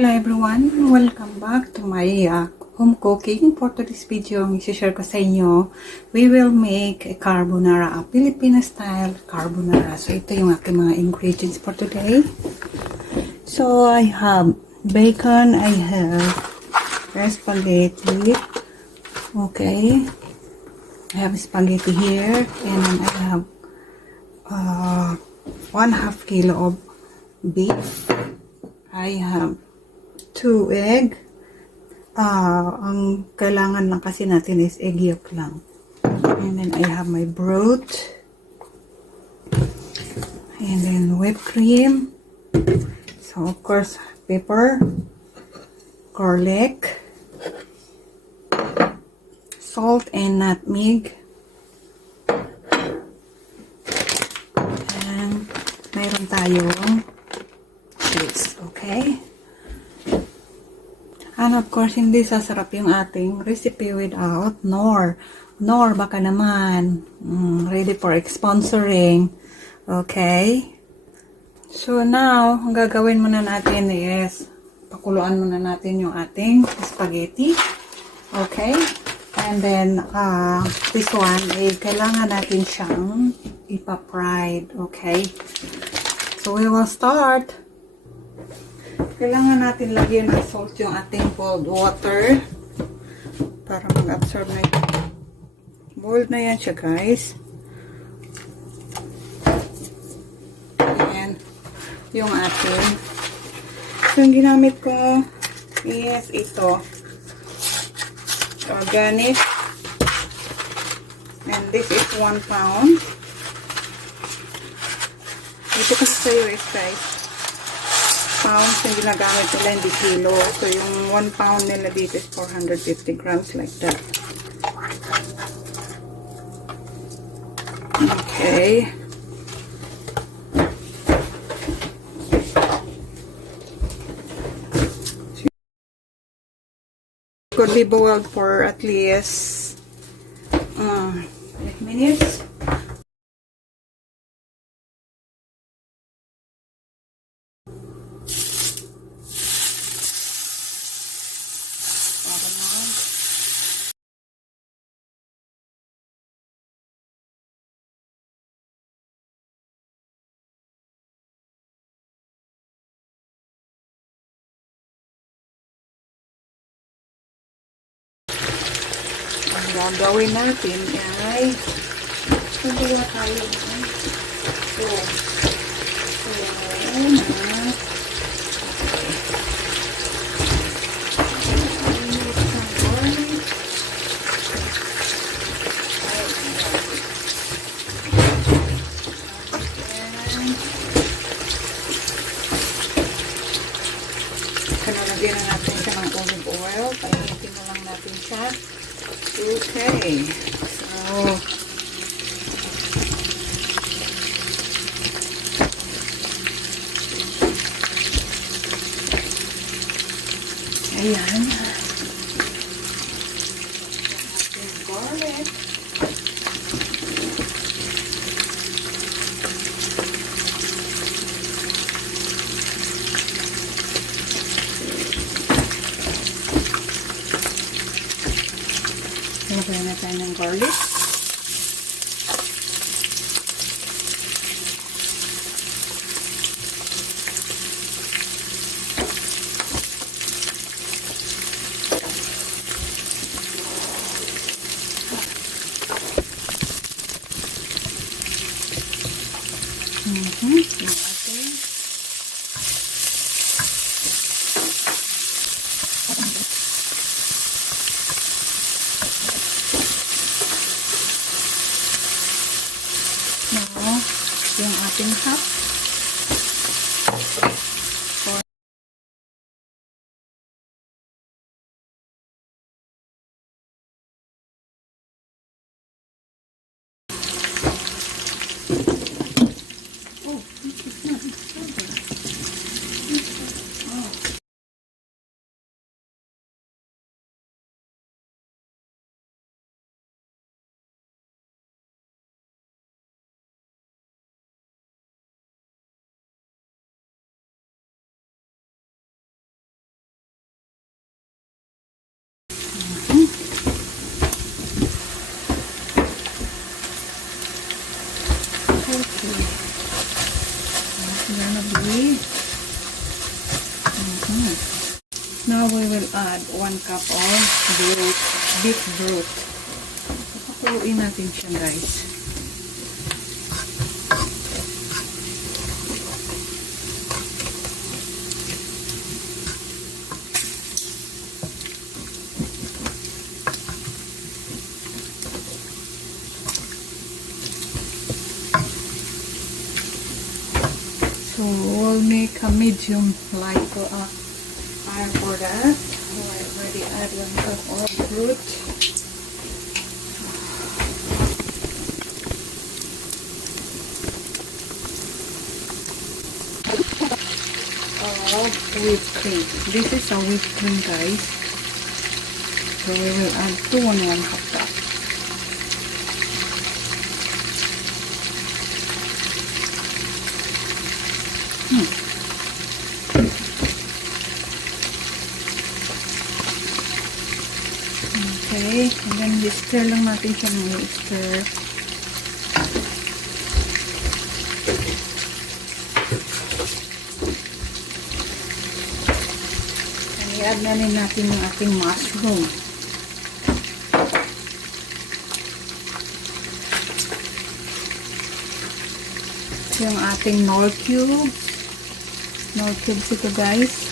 Hello everyone! Welcome back to my home cooking. For today's video, ang i-share ko sa inyo, we will make a carbonara, a Filipino style carbonara. So ito yung aking mga ingredients for today. So I have bacon, I have spaghetti. Okay. I have spaghetti here, and then I have 1/2 kilo of beef. I have 2 egg. Ang kailangan lang kasi natin is egg yolk lang. And then I have my broth. And then whipped cream. So of course, pepper, garlic, salt and nutmeg. And mayroon tayong cheese. Okay? And of course, hindi sasarap yung ating recipe without Nor. Nor, baka naman. Ready for sponsoring. Okay? So now, ang gagawin muna natin is, pakuluan muna natin yung ating spaghetti. Okay? And then, this one, kailangan natin siyang ipa-fried. Okay? So we will start. Kailangan natin lagyan ng salt yung ating cold water para mag-absorb na ito. Boiled na yan siya, guys. Ayan. Yung ating. So, yung ginamit ko is ito. Organic. And this is 1 pound. Ito kasi sa US, guys. Pounds yung ginagamit nila, hindi kilo. So, yung 1 pound nila dito is 450 grams like that. Okay. It could be boiled for at least 8 minutes. Ang gagawin natin ay hindi na tayo kanalagyan na natin siya ng olive oil. Painitin na lang natin siya. Okay, so ayan, garlic. Lagyan na tayo ng garlic. Now, yung ating hot. Gonna be. Now we will add 1 cup of beef broth. Pakuluin natin siya, guys. So we'll make a medium light fire for that. So I already add 1 cup of fruit. Of whipped cream. This is a whipped cream, guys. So we will add 2 and 1 cup cup. Okay, and then i-stir lang natin siya ng i-stir. And i-add na rin natin yung ating mushroom. Yung ating Knorr cubes. Knorr cubes ito, guys.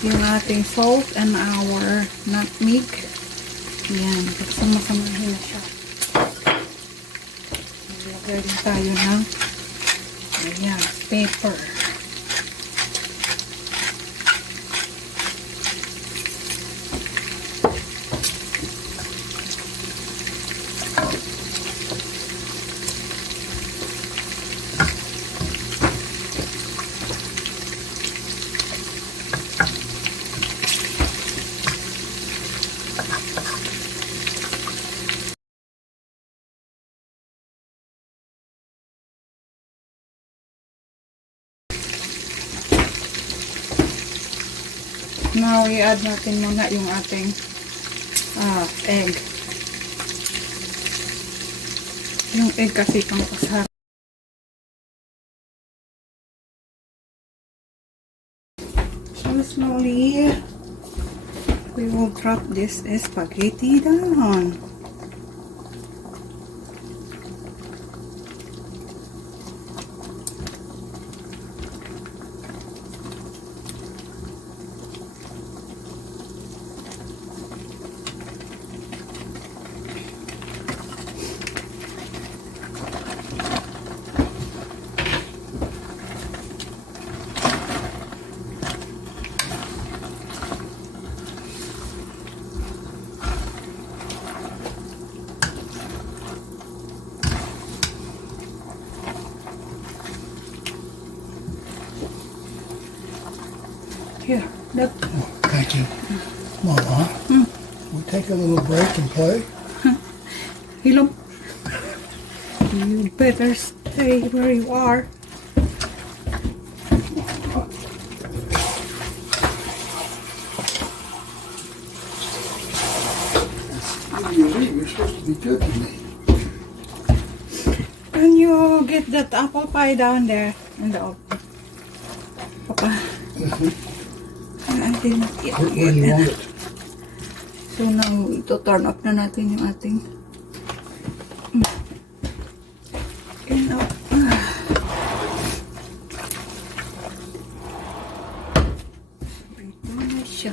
Yung ating salt and our nutmeg. Yan, pagsama-samahin na siya. Maglagay din tayo ng ayan, pepper. Now, i-add natin muna yung ating egg. Yung egg kasi pang pasarap. So, slowly, we will drop this spaghetti down. Here, look. Oh, thank you. Mama, we take a little break and play? Hello. You better stay where you are. You're supposed to be good to me. Can you get that apple pie down there in the oven? Papa. I didn't get Where do you want it? So now, ito turn up na natin yung ating ito na siya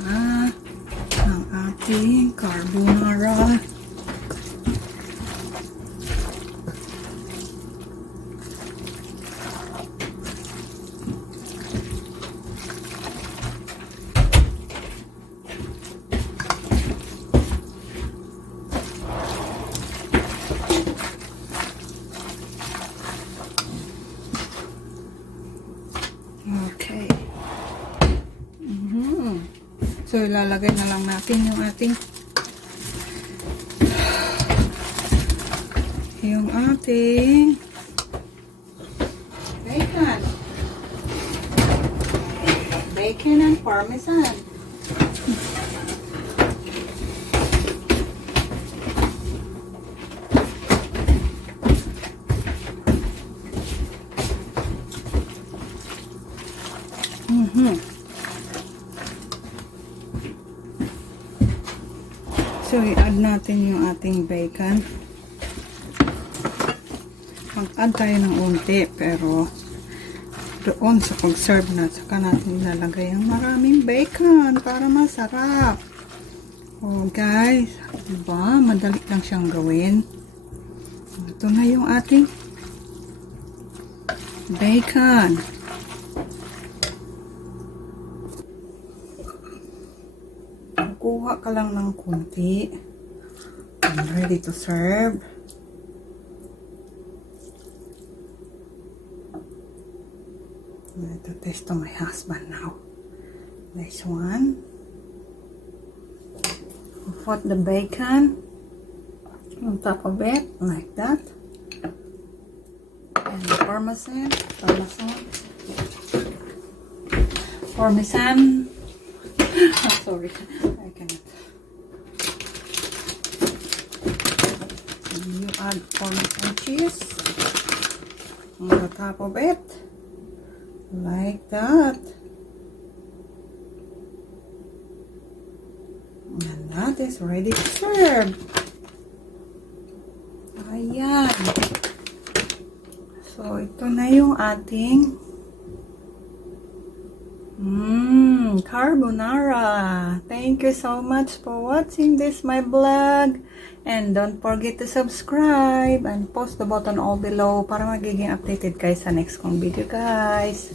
ang ating carbonara. Okay. So, ilalagay na lang natin yung ating bacon. Bacon and parmesan. So, i-add natin yung ating bacon. Mag-add tayo ng unti, pero doon sa pag-serve na, saka natin ilalagay ang maraming bacon para masarap. Oh, guys, diba? Madali lang siyang gawin. Ito na yung ating bacon. Kuha ka lang ng kunti. I'm ready to serve. I'm going to taste to my husband now. This one. Put the bacon on top of it, like that. And the parmesan. I'm sorry, I cannot. And you add parmesan cheese on the top of it, like that. And that is ready to serve. Ayan. So, ito na yung ating carbonara. Thank you so much for watching this my vlog. And don't forget to subscribe and post the button all below para magiging updated kayo sa next kong video, guys.